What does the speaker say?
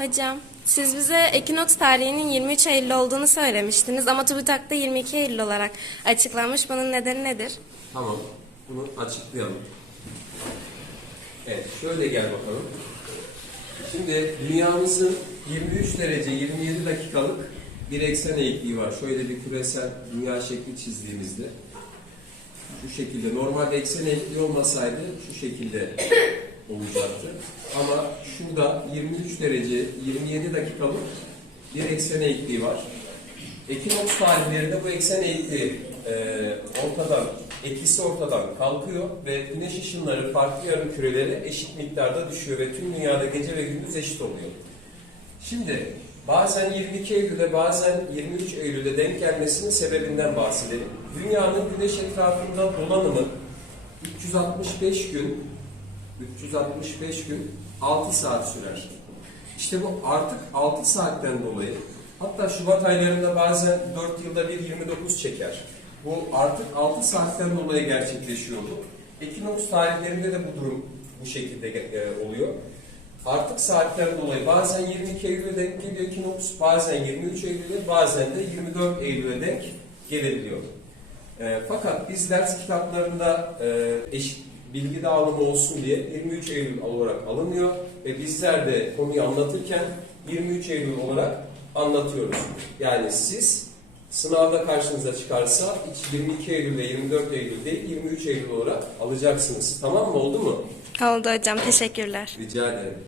Hocam, siz bize ekinoks tarihinin 23 Eylül olduğunu söylemiştiniz ama TÜBİTAK'ta 22 Eylül olarak açıklanmış. Bunun nedeni nedir? Tamam. Bunu açıklayalım. Evet. Şöyle gel bakalım. Şimdi dünyamızın 23 derece 27 dakikalık bir eksen eğikliği var. Şöyle bir küresel dünya şekli çizdiğimizde şu şekilde normalde eksen eğikliği olmasaydı şu şekilde olacaktı. Ama şurada 23 derece 27 dakikalık bir eksen eğikliği var. Ekinoks tarihlerinde bu eksen eğikliği e, ortadan, etkisi ortadan kalkıyor ve güneş ışınları farklı yarım kürelere eşit miktarda düşüyor ve tüm dünyada gece ve gündüz eşit oluyor. Şimdi bazen 22 Eylül'e bazen 23 Eylül'e denk gelmesinin sebebinden bahsedelim. Dünyanın güneş etrafında dolanımı 365 gün 365 gün 6 saat sürer. İşte bu artık 6 saatten dolayı hatta Şubat aylarında bazen 4 yılda bir 29 çeker. Bu artık 6 saatten dolayı gerçekleşiyordu. Ekinoks tarihlerinde de bu durum bu şekilde e, oluyor. Artık saatten dolayı bazen 22 Eylül'e denk geliyor ekinoks, bazen 23 Eylül'e, bazen de 24 Eylül'e denk gelebiliyor. E, fakat biz ders kitaplarında e, eşit bilgi dağılımı olsun diye 23 Eylül olarak alınıyor ve bizler de konuyu anlatırken 23 Eylül olarak anlatıyoruz. Yani siz sınavda karşınıza çıkarsa hiç 22 Eylül ve 24 Eylül değil 23 Eylül olarak alacaksınız. Tamam mı? Oldu mu? Oldu hocam, teşekkürler. Rica ederim.